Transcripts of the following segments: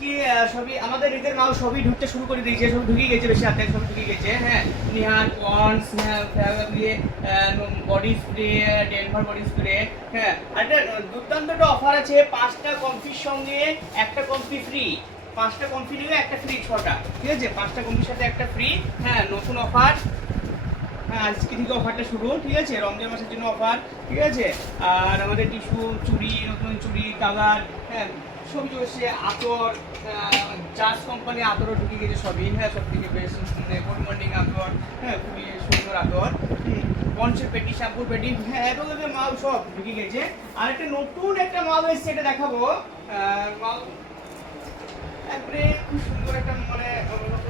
আজকে সবই, আমাদের ঈদের মাল সবই ঢুকতে শুরু করে দিয়েছে, সব ঢুকে গেছে, বেশি হাতে সব ঢুকে গেছে হ্যাঁ? নিহান পন্স দিয়ে body spray Denver body spray হ্যাঁ? একটা দুর্দান্ত একটা অফার আছে, পাঁচটা কমফির সঙ্গে একটা কমফি ফ্রি পাঁচটা কমফি নিলে একটা ফ্রি ছটা। ঠিক আছে? পাঁচটা কমফির সাথে একটা ফ্রি হ্যাঁ নতুন অফার হ্যাঁ আজকে থেকে অফারটা শুরু, ঠিক আছে? রমজান মাসের জন্য অফার ঠিক আছে? আর আমাদের টিস্যু চুড়ি, নতুন চুড়ি কালার হ্যাঁ? সবই চলছে, আতর চার্জ কোম্পানি আতরও ঢুকে গেছে সবই। হ্যাঁ সব থেকে বেশ গুড মর্নিং আতর হ্যাঁ খুবই সুন্দর আতর। পঞ্চের পেটি, শ্যাম্পুর পেটি হ্যাঁ এত মাল সব ঢুকে গেছে। আর একটা নতুন একটা মাল এসছে, এটা দেখাবো। মাল, একবারে খুব সুন্দর একটা মানে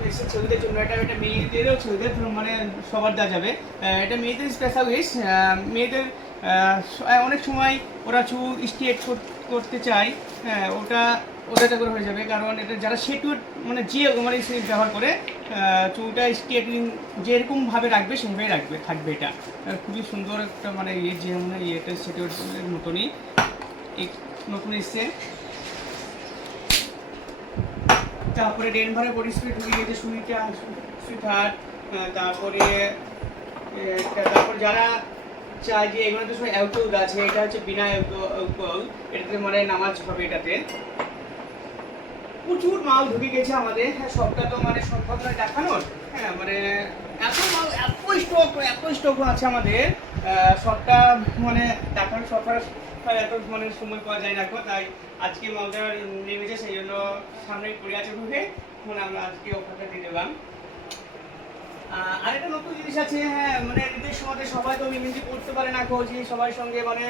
এসে ছেলেদের জন্য। এটা এটা মেয়েদেরও ছেলেদের মানে সবার দেওয়া যাবে। এটা মেয়েদের স্পেশাল মেয়েদের অনেক সময় ওরা চুল স্ট্রেট করতে চায়। হ্যাঁ ওটা ওটাতে করে হয়ে যাবে। কারণ এটা যারা সেটু মানে যে মানে ব্যবহার করে আহ, চুলটা স্ট্রেটিং যেরকম ভাবে রাখবে সেভাবেই রাখবে থাকবে এটা। খুবই সুন্দর একটা মানে ইয়ে যে মানে ইয়েটা সেটুর মতনই। নতুন এসছে। তারপরে ডেনভারে পরিস্থিতি ঢুকে গেছে সুইটা সুইটহার্ট তারপরে তারপর যারা যে এগুলো তো সব এটা হচ্ছে বিনা এটাতে নামাজ হবে এটাতে। প্রচুর মাল ঢুকে গেছে আমাদের হ্যাঁ সবটা তো মানে নয় দেখানোর হ্যাঁ মানে এত মাল এত স্টক এত স্টক আছে আমাদের সবটা মানে দেখানো সবটা এত মানে সময় পাওয়া যায় না তাই আজকে মালটা নেমেছে সেই জন্য সামনে পড়ে আছে ঢুকে মানে আমরা আজকে অফারটা দিয়ে আহ, আরেকটা নতুন জিনিস আছে হ্যাঁ মানে ঈদের সময় সবাই তো মেহেন্দি করতে পারে না খোঁজ সবাই সঙ্গে মানে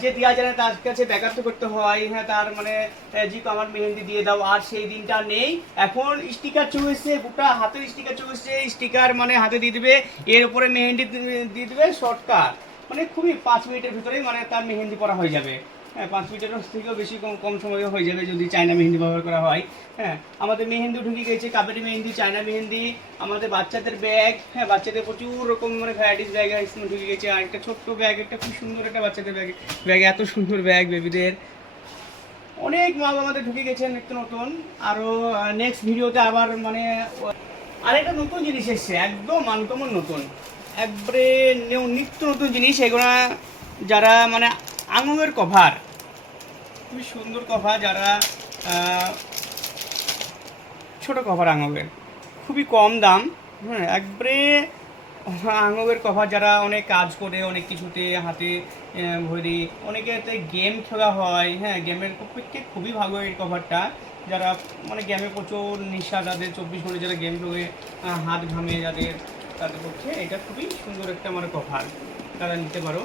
যে দেওয়া যায় না তার কাছে ব্যাকআপ করতে হয় হ্যাঁ তার মানে জি আমার মেহেন্দি দিয়ে দাও, আর সেই দিনটা নেই। এখন স্টিকার এসছে গোটা হাতের স্টিকার এসছে স্টিকার মানে হাতে দিয়ে দিবে, এর উপরে মেহেন্দি দিয়ে দিবে শর্টকাট মানে খুবই পাঁচ মিনিটের ভিতরেই মানে তার মেহেন্দি পরা হয়ে যাবে। হ্যাঁ পাঁচ মিটারের থেকেও বেশি কম কম সময়ে হয়ে যাবে যদি চায়না মেহেন্দি ব্যবহার করা হয়। হ্যাঁ আমাদের মেহেন্দি ঢুকে গেছে, কাবেরি মেহেন্দি, চায়না মেহেন্দি, আমাদের বাচ্চাদের ব্যাগ। হ্যাঁ বাচ্চাদের প্রচুর রকম মানে ভ্যারাইটিস ব্যাগ ঢুকে গেছে, আর একটা ছোট্ট ব্যাগ একটা খুব সুন্দর একটা বাচ্চাদের ব্যাগ ব্যাগ এত সুন্দর ব্যাগ বেবিদের অনেক মা আমাদের ঢুকে গেছে নিত্য নতুন। আরও নেক্সট ভিডিওতে আবার মানে আরেকটা নতুন জিনিস এসছে, একদম আনকমন নতুন। একবারে নিত্য নতুন জিনিস। এগুলো যারা মানে আঙুলের কভার। খুবই সুন্দর কভার যারা ছোট কভার আঙুলের খুবই কম দাম। হ্যাঁ একবারে আঙুলের কভার যারা অনেক কাজ করে, অনেক কিছুতে হাতে ভরি অনেকেতে গেম খেলা হয়। হ্যাঁ গেমের পক্ষে খুবই ভালো এই কভারটা। যারা মানে গেমে প্রচুর নিশা, যাদের চব্বিশ ঘণ্টা যারা গেম খেলে হাত ঘামে যাদের, তাদের পক্ষে এটা খুবই সুন্দর একটা মানে কভার। তারা নিতে পারো।